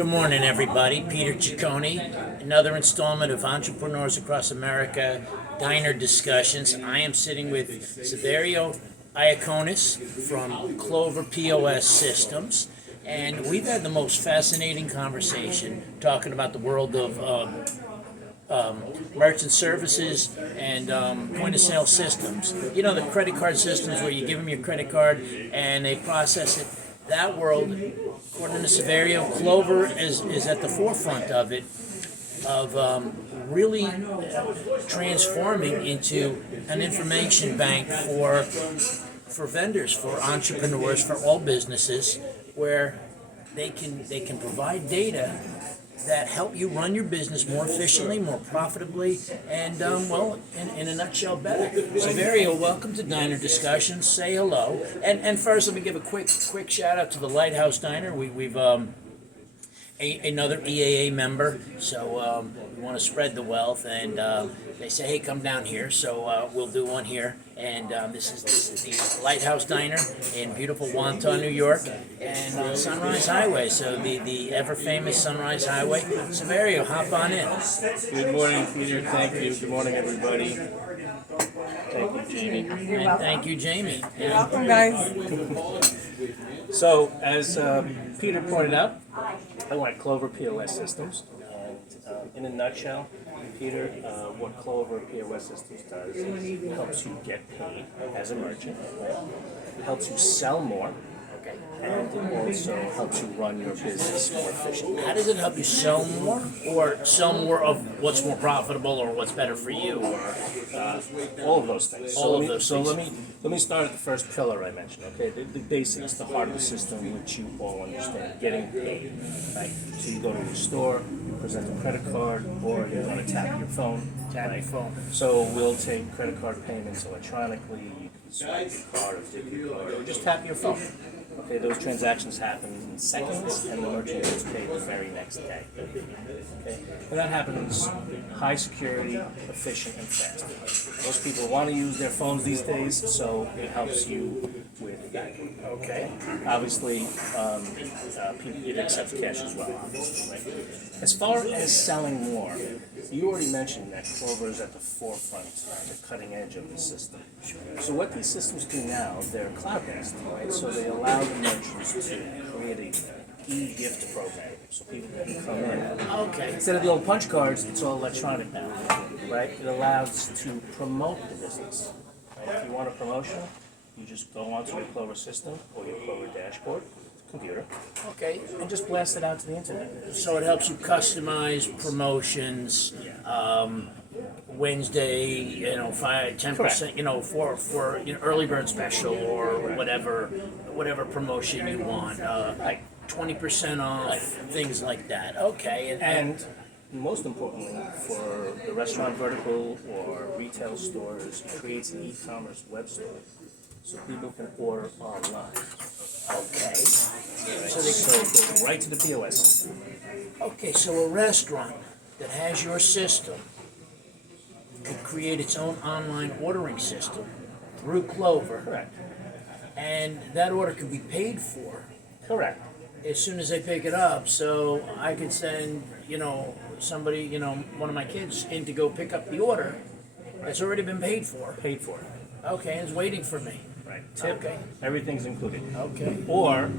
Good morning, everybody. Peter Ciccone, another installment of Entrepreneurs Across America Diner Discussions. I am sitting with Saverio Iaconis from Clover POS Systems, and we've had the most fascinating conversation talking about the world of merchant services and point of sale systems. You know, the credit card systems where you give them your credit card and they process it. That world, according to Saverio, Clover is at the forefront of it, of really transforming into an information bank for vendors, for entrepreneurs, for all businesses, where they can provide data that help you run your business more efficiently, more profitably, and in a nutshell, better. Saverio, welcome to Diner Discussions. Say hello, and first let me give a quick shout out to the Lighthouse Diner. We've another EAA member, so we want to spread the wealth, and they say, hey, come down here, so we'll do one here. And this is the Lighthouse Diner in beautiful Wonton, New York, and Sunrise Highway, so the ever-famous Sunrise Highway. Saverio, hop on in. Good morning, Peter. Thank you. Good morning, everybody. Thank you, Jamie. And thank you, Jamie. You're welcome, guys. So, as Peter pointed out, I like Clover POS Systems. And in a nutshell, Peter, what Clover POS Systems does is it helps you get paid as a merchant. It helps you sell more. And it also helps you run your business more efficiently. How does it help you sell more, or sell more of what's more profitable, or what's better for you, or all of those things. So Let me start at the first pillar I mentioned. Okay, the basics, the heart of the system, which you all understand, getting paid. Right. So you go to a store, you present a credit card, or you want to tap your phone. So we'll take credit card payments electronically. You can swipe your card or dip your card, or just tap your phone. Okay, those transactions happen in seconds, and the merchant gets paid the very next day. Okay, and that happens high security, efficient, and fast. Most people want to use their phones these days, so it helps you with that. Okay, obviously, it accepts cash as well. Obviously, right? As far as selling more, you already mentioned that Clover is at the forefront, the cutting edge of the system. So what these systems do now, they're cloud-based, right? So they allow the merchants to create an e-gift program, so people can come in. Okay. Instead of the old punch cards, it's all electronic now, right? It allows to promote the business. Right? If you want a promotion, you just go onto your Clover system or your Clover dashboard, computer, Okay. and just blast it out to the internet. So it helps you customize promotions. Wednesday, 10%, for early bird special or whatever promotion you want. 20% off, things like that. Okay. And most importantly, for the restaurant vertical or retail stores, it creates an e-commerce web store so people can order online. Okay. So it goes right to the POS system. Okay, so a restaurant that has your system could create its own online ordering system through Clover. Correct. And that order could be paid for Correct. as soon as they pick it up. So I could send, somebody, one of my kids in to go pick up the order that's already been paid for. Paid for. Okay, and it's waiting for me. Right. Tip. Okay. Everything's included. Okay. Or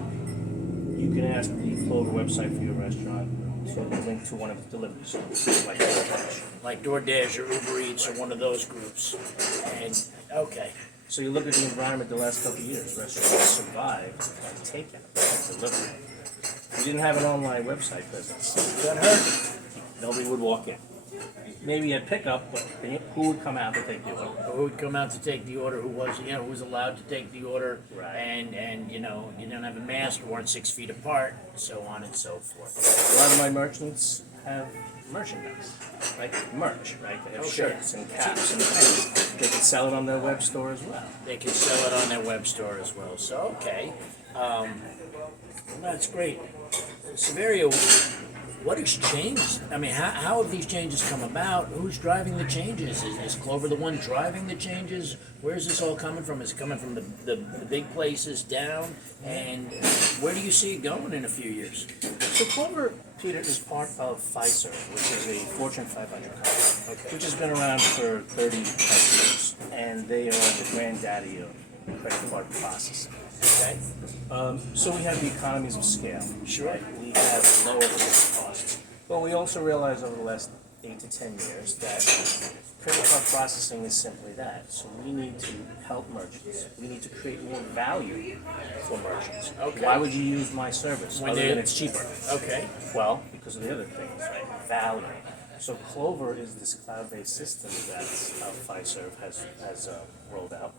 you can ask the Clover website for your restaurant to link to one of the delivery services, like DoorDash. Like DoorDash or Uber Eats or one of those groups. And okay. So you look at the environment the last couple of years, restaurants survived by takeout and delivery. If you didn't have an online website presence, That hurt. nobody would walk in. Maybe at pickup, but who would come out to take the order? Who would come out to take the order? Who was allowed to take the order? Right. And you didn't have a mask, weren't 6 feet apart, so on and so forth. A lot of my merchants have merchandise, like merch, right? They have shirts and caps and pens. They can sell it on their web store as well. They can sell it on their web store as well. So okay, that's great. Saverio, what has changed? I mean, how have these changes come about? Who's driving the changes? Is Clover the one driving the changes? Where's this all coming from? Is it coming from the big places down? And where do you see it going in a few years? So Clover, Peter, is part of Fiserv, which is a Fortune 500 company, which has been around for 30 plus years, and they are the granddaddy of credit card processing. Okay. So we have the economies of scale. Sure. Right? We have lower fixed costs, but we also realized over the last 8 to 10 years that credit card processing is simply that. So we need to help merchants. We need to create more value for merchants. Okay. Why would you use my service When other they- than it's cheaper? Okay. Well, because of the other things, right? Value. So Clover is this cloud-based system that Fiserv has rolled out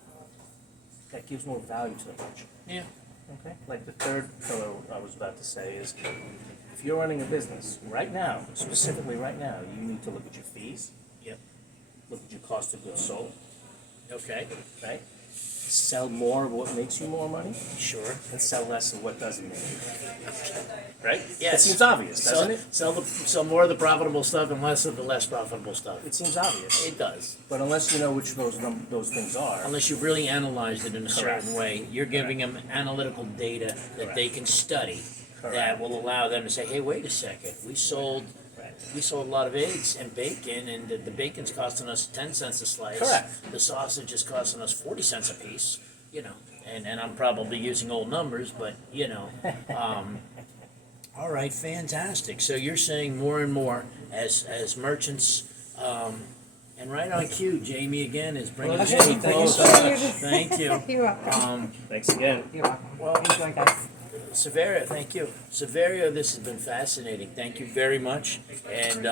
that gives more value to the merchant. Yeah. Okay. Like the third pillar I was about to say is, if you're running a business right now, specifically right now, you need to look at your fees, Yep. look at your cost of goods sold, Okay. right? Sell more of what makes you more money, Sure. and sell less of what doesn't make you money. Right? Yes. It seems obvious, doesn't it? Sell more of the profitable stuff and less of the less profitable stuff. It seems obvious. It does. But unless you know which of those things are, Unless you've really analyzed it in a Correct. certain way, you're giving them analytical data that they can study that will allow them to say, hey, wait a second, we sold a lot of eggs and bacon, and the bacon's costing us 10 cents a slice. Correct. The sausage is costing us 40 cents a piece, and I'm probably using old numbers, but, all right, fantastic. So you're saying more and more as merchants, and right on cue, Jamie again is bringing Well, Jamie thank you so closer. much. Thank you. You're welcome. thanks again. You're welcome. Well, Enjoy, guys. Saverio, thank you. Saverio, this has been fascinating. Thank you very much, and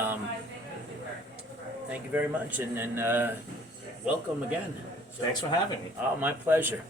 thank you very much, and welcome again. So, Thanks for having me. oh, my pleasure.